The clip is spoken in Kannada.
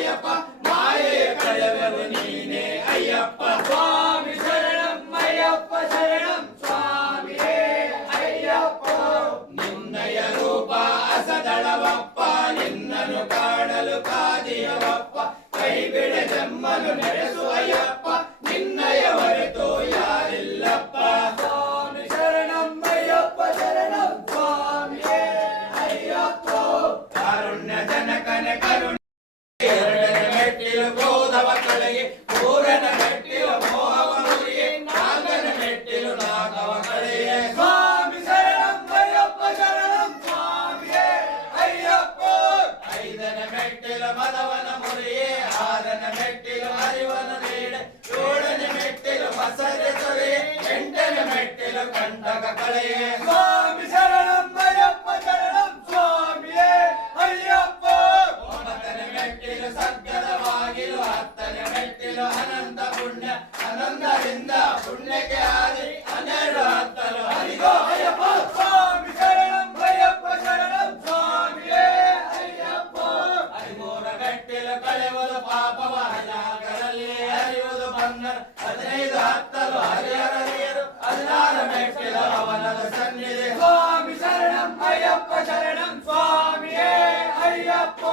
ಅಯ್ಯಪ್ಪ ಮಾಯೆಯ ಕಳೆವರು ನೀನೇ ಅಯ್ಯಪ್ಪ ಸ್ವಾಮಿ ಶರಣಂ ಅಯ್ಯಪ್ಪ ಶರಣಂ ಸ್ವಾಮಿಯೇ ಅಯ್ಯಪ್ಪ ನಿನ್ನಯ ರೂಪ ಅಸದಳವಪ್ಪ ನಿನ್ನನ್ನು ಕಾಣಲು ಕಾದಿಯವಪ್ಪ ಕೈ ಬಿಡದೆಮ್ಮನು ನಡೆಸು ಅಯ್ಯಪ್ಪ ನಿನ್ನಯ ಹೊರತು ಯಾರಿಲ್ಲಪ್ಪ ಸ್ವಾಮಿ ಶರಣಂ ಅಯ್ಯಪ್ಪ ಶರಣಂ ಸ್ವಾಮಿಯೇ ಅಯ್ಯಪ್ಪ ಕಾರುಣ್ಯ ಜನಕನ ಕರುಣೆ ಎರಡನೇ ಮೆಟ್ಟಿಲು ಕ್ರೋಧವ ಕಳೆಗೆ ಮೂರನ ಮೆಟ್ಟಿಲು ಮೋಹವ ಮುರಿಯೇ ನಾಲ್ಕನ ಮೆಟ್ಟಿಲು ನಾಗವ ಕಳೆಯೇ ಸ್ವಾಮಿ ಶರಣಂ ಅಯ್ಯಪ್ಪ ಶರಣಂ ಸ್ವಾಮಿಯೇ ಅಯ್ಯಪ್ಪ ಐದನ ಮೆಟ್ಟಿಲು ಮದವನ ಮುರಿಯೇ ಆರನ ಮೆಟ್ಟಿಲು ಅರಿವನು ನೀಡೆ ಏಳನೇ ಮೆಟ್ಟಿಲು ಮಸರೆ ತೊರೆಯೇ ಎಂಟನೇ ಮೆಟ್ಟಿಲು ಕಂಟಕ ಕಳೆಯೇ ಸ್ವಾಮಿ ಶರಣಂ ಅಯ್ಯಪ್ಪ ಶರಣಂ ಸ್ವಾಮಿಯೇ ಅಯ್ಯಪ್ಪ ಒಂಬತ್ತನೇ ಮೆಟ್ಟಿಲು ಸಗ್ಗದ ಬಾಗಿಲು ಹತ್ತನೇ ಮೆಟ್ಟಿಲು ಅನಂತ ಪುಣ್ಯ ಹನ್ನೊಂದರಿಂದ ಪುಣ್ಯಕ್ಕೆ ಆದಿ ಹನ್ನೆರಡು ಹತ್ತಲು ಹರಿಗೋ ಅಯ್ಯಪ್ಪ ಸ್ವಾಮಿ ಶರಣಂ ಅಯ್ಯಪ್ಪ ಶರಣಂ ಸ್ವಾಮಿಯೇ ಅಯ್ಯಪ್ಪ ಹದಿಮೂರ ಮೆಟ್ಟಿಲು ಕಳೆಯುವುದು ಪಾಪವ ಹದಿನಾಲ್ಕರಲ್ಲಿ ಹರಿಯುವುದು ಬಂಧನ ಹದಿನೈದು ಹತ್ತಲು ಹರಿಹರ ನೀರು ಹದಿನಾರು ಮೆಟ್ಟಿಲು ಅವನದು ಸನ್ನಿಧಿ ಸ್ವಾಮಿ ಶರಣಂ ಅಯ್ಯಪ್ಪ ಶರಣಂ ಸ್ವಾಮಿಯೇ ಅಯ್ಯಪ್ಪ